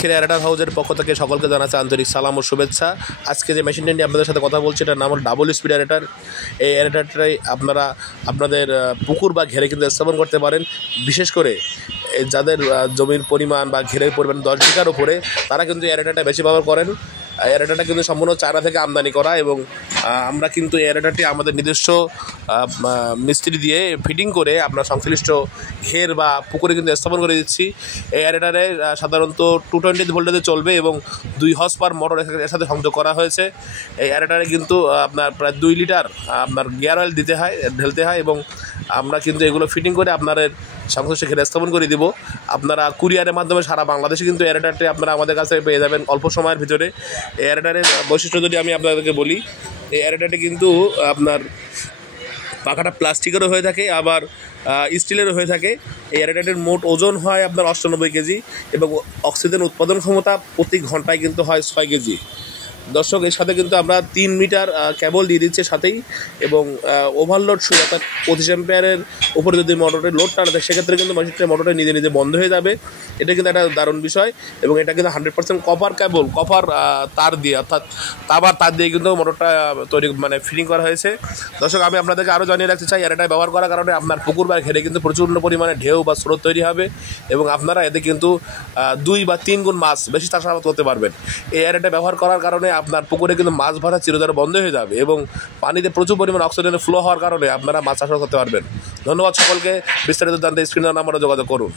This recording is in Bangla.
আজকের অ্যারেটার হাউসের পক্ষ থেকে সকলকে জানাচ্ছে আন্তরিক সালাম ও শুভেচ্ছা। আজকে যে মেশিনটা নিয়ে আপনাদের সাথে কথা বলছি এটার নাম হল ডাবল স্পিড অ্যারেটার। এই অ্যারেটারটাই আপনারা আপনাদের পুকুর বা ঘেরে কিন্তু স্থাপন করতে পারেন। বিশেষ করে যাদের জমির পরিমাণ বা ঘেরের পরিমাণ 10 বিঘার উপরে তারা কিন্তু এই অ্যারেটারটা বেশি ব্যবহার করেন। অ্যারেটারটা কিন্তু সম্পূর্ণ চায়না থেকে আমদানি করা এবং আমরা কিন্তু অ্যারেটারটি আমাদের নিজস্ব মিস্ত্রি দিয়ে ফিটিং করে আপনার সংশ্লিষ্ট ঘের বা পুকুরে কিন্তু স্থাপন করে দিচ্ছি। এই অ্যারেটারে সাধারণত 220 ভোল্টেজে চলবে এবং 2 হর্স পাওয়ার মোটর এর সাথে সংযোগ করা হয়েছে। এই অ্যারেটারে কিন্তু আপনার প্রায় 2 লিটার আপনার গিয়ার অয়েল ঢেলতে হয় এবং আমরা কিন্তু এগুলো ফিটিং করে আপনাদের সংশ্লিষ্ট ঘেরে স্থাপন করে দিব। আপনারা কুরিয়ারের মাধ্যমে সারা বাংলাদেশে কিন্তু অ্যারেটারটি আপনারা আমাদের কাছে পেয়ে যাবেন অল্প সময়ের ভিতরে। এই অ্যারেটারের বৈশিষ্ট্য যদি আমি আপনাদেরকে বলি, এই অ্যারেটারটি কিন্তু আপনার পাখাটা প্লাস্টিকেরও হয়ে থাকে আবার স্টিলেরও হয়ে থাকে। এই অ্যারেটারটির মোট ওজন হয় আপনার 98 কেজি এবং অক্সিজেন উৎপাদন ক্ষমতা প্রতি ঘন্টায় কিন্তু হয় 6 কেজি। দর্শক, এর সাথে কিন্তু আমরা 3 মিটার কেবল দিয়ে দিচ্ছি সাথেই এবং ওভারলোড শুরু অর্থাৎ 25 অ্যাম্পিয়ারের উপরে যদি মোটরের লোড টানা থাকে সেক্ষেত্রে কিন্তু মোটরটা নিজে নিজে বন্ধ হয়ে যাবে। এটা কিন্তু একটা দারুণ বিষয় এবং এটা কিন্তু 100% কপার কেবল, কপার তার দিয়ে অর্থাৎ তার দিয়ে কিন্তু মোটরটা ফিটিং করা হয়েছে। দর্শক, আমি আপনাদেরকে আরও জানিয়ে রাখতে চাই, অ্যারেটার ব্যবহার করার কারণে আপনার পুকুর বা ঘেরে কিন্তু প্রচুর পরিমাণে ঢেউ বা স্রোত তৈরি হবে এবং আপনারা এতে কিন্তু 2 বা 3 গুণ মাছ বেশি চাষাবাদ করতে পারবেন। এই অ্যারেটার ব্যবহার করার কারণে আপনার পুকুরে কিন্তু মাছ ধরা চিরতরে বন্ধ হয়ে যাবে এবং পানিতে প্রচুর পরিমাণ অক্সিজেনের ফ্লো হওয়ার কারণে আপনারা মাছ চাষ করতে পারবেন। ধন্যবাদ সকলকে। বিস্তারিত জানতে স্ক্রিনের নাম্বারে যোগাযোগ করুন।